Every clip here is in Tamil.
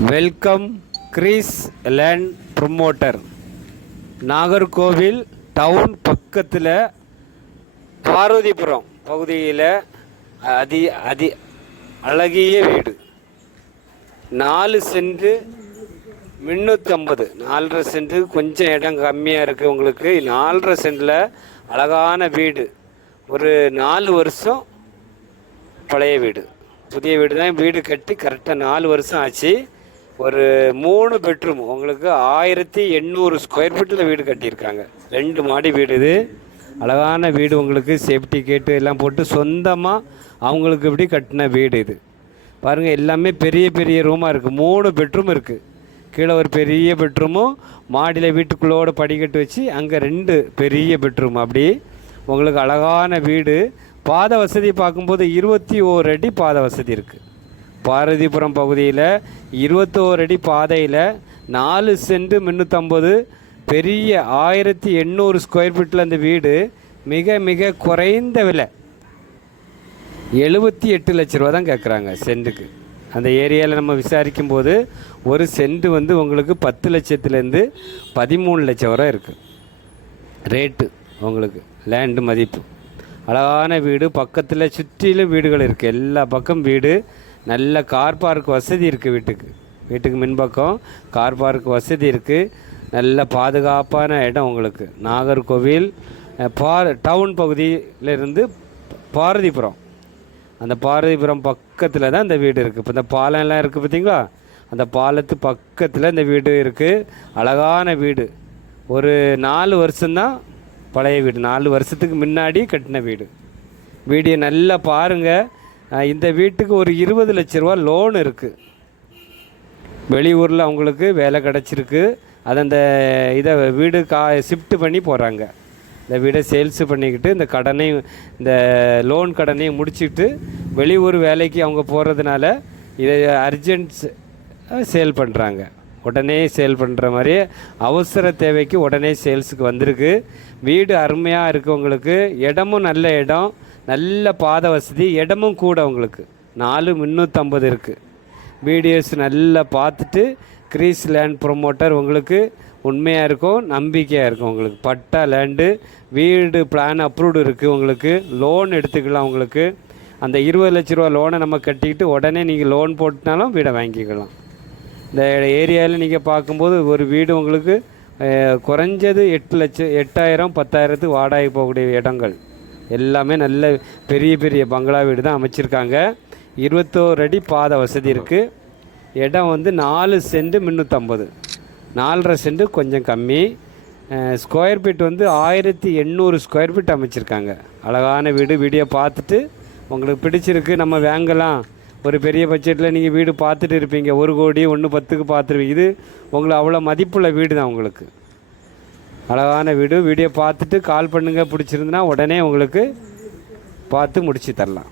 Welcome Greece land promoter. Nagercoil town பக்கத்தில் பார்வதிபுரம் பகுதியில் அதி அழகிய வீடு. 4 சென்ட் 350, 4.5 சென்ட் கொஞ்சம் இடம் கம்மியாக இருக்குது உங்களுக்கு. 4.5 சென்டில் அழகான வீடு. ஒரு 4 வருஷம் பழைய வீடு, புதிய வீடு தான். வீடு கட்டி கரெக்டாக 4 வருஷம் ஆச்சு. ஒரு 3 பெட்ரூம் உங்களுக்கு 1800 ஸ்கொயர் ஃபீட்டில் வீடு கட்டியிருக்காங்க. 2 மாடி வீடு இது. அழகான வீடு உங்களுக்கு. சேஃப்டி கேட்டு எல்லாம் போட்டு சொந்தமாக அவங்களுக்கு இப்படி கட்டின வீடு இது. பாருங்கள், எல்லாமே பெரிய பெரிய ரூமாக இருக்குது. 3 பெட்ரூம் இருக்குது. கீழே ஒரு பெரிய பெட்ரூமும், மாடியில் வீட்டுக்குள்ளோட படிக்கட்டு வச்சு அங்கே 2 பெரிய பெட்ரூம். அப்படி உங்களுக்கு அழகான வீடு. பாதை வசதி பார்க்கும்போது 21 அடி பாதை வசதி இருக்குது. பார்வதிபுரம் பகுதியில் 21 அடி பாதையில் 4 சென்ட் 350, பெரிய 1800 ஸ்கொயர் ஃபீட்டில் அந்த வீடு. மிக மிக குறைந்த விலை 78 லட்ச ரூபா தான் கேட்குறாங்க சென்ட்டுக்கு. அந்த ஏரியாவில் நம்ம விசாரிக்கும் போது ஒரு சென்ட் வந்து உங்களுக்கு 10 லட்சத்துலேருந்து 13 லட்சம் வரை இருக்குது ரேட்டு உங்களுக்கு லேண்டு மதிப்பு. அழகான வீடு. பக்கத்தில் சுற்றிலும் வீடுகள் இருக்குது. எல்லா பக்கம் வீடு. நல்ல கார் பார்க் வசதி இருக்குது. வீட்டுக்கு முன்பக்கம் கார் பார்க் வசதி இருக்குது. நல்ல பாதுகாப்பான இடம் உங்களுக்கு. நாகர்கோவில் டவுன் பகுதியிலிருந்து பார்வதிபுரம், அந்த பார்வதிபுரம் பக்கத்தில் தான் இந்த வீடு இருக்குது. இப்போ இந்த பாலம்லாம் இருக்குது பார்த்தீங்களா, அந்த பாலத்து பக்கத்தில் இந்த வீடு இருக்குது. அழகான வீடு. ஒரு 4 வருஷம்தான் பழைய வீடு. 4 வருஷத்துக்கு முன்னாடி கட்டின வீடு. வீடியோ நல்லா பாருங்கள். இந்த வீட்டுக்கு ஒரு 20 லட்ச ரூபா லோன் இருக்குது. வெளியூரில் அவங்களுக்கு வேலை கிடச்சிருக்கு. அதை அந்த இதை வீடு ஷிஃப்ட் பண்ணி போகிறாங்க. இந்த வீடை சேல்ஸு பண்ணிக்கிட்டு இந்த லோன் கடனையும் முடிச்சுட்டு வெளியூர் வேலைக்கு அவங்க போகிறதுனால இதை அர்ஜென்ட்ஸ் சேல் பண்ணுறாங்க. உடனே சேல் பண்ணுற மாதிரி அவசர தேவைக்கு உடனே சேல்ஸுக்கு வந்திருக்கு. வீடு அருமையாக இருக்குது உங்களுக்கு. இடமும் நல்ல இடம், நல்ல பாதை வசதி. இடமும் கூட உங்களுக்கு 4,350 இருக்குது. வீடியோஸ் நல்லா பார்த்துட்டு கிரீஸ் லேண்ட் ப்ரொமோட்டர் உங்களுக்கு உண்மையாக இருக்கும், நம்பிக்கையாக இருக்கும். உங்களுக்கு பட்டா லேண்டு, வீடு பிளான் அப்ரூவ்டு இருக்குது. உங்களுக்கு லோன் எடுத்துக்கலாம். உங்களுக்கு அந்த 20 லட்ச ரூபா லோனை நம்ம கட்டிக்கிட்டு உடனே நீங்கள் லோன் போட்டுனாலும் வீடை வாங்கிக்கலாம். இந்த ஏரியாவில் நீங்கள் பார்க்கும்போது ஒரு வீடு உங்களுக்கு குறைஞ்சது 8,000 10,000 வாடகை போகக்கூடிய இடங்கள் எல்லாமே நல்ல பெரிய பெரிய பங்களா வீடு தான் அமைச்சிருக்காங்க. 21 அடி பாதை வசதி இருக்குது. இடம் வந்து 4 சென்ட் 350, 4.5 சென்ட் கொஞ்சம் கம்மி. ஸ்கொயர் ஃபீட் வந்து 1800 ஸ்கொயர் ஃபீட் அமைச்சிருக்காங்க. அழகான வீடு. வீடியோ பார்த்துட்டு உங்களுக்கு பிடிச்சிருக்கு நம்ம வாங்கலாம். ஒரு பெரிய பட்ஜெட்டில் நீங்கள் வீடு பார்த்துட்டு இருப்பீங்க. 1 கோடி 1,10க்கு பார்த்துருவீங்க. இது உங்களுக்கு அவ்வளோ மதிப்புள்ள வீடு தான் உங்களுக்கு. அழகான வீடு. வீடியோ பார்த்துட்டு கால் பண்ணுங்கள். பிடிச்சிருந்துன்னா உடனே உங்களுக்கு பார்த்து முடித்து தரலாம்.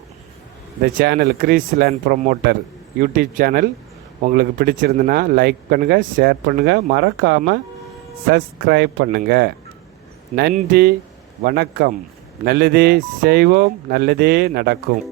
இந்த channel Greece land promoter YouTube channel உங்களுக்கு பிடிச்சிருந்துன்னா லைக் பண்ணுங்கள், ஷேர் பண்ணுங்கள், மறக்காமல் சப்ஸ்கிரைப் பண்ணுங்கள். நன்றி, வணக்கம். நல்லதே செய்வோம், நல்லதே நடக்கும்.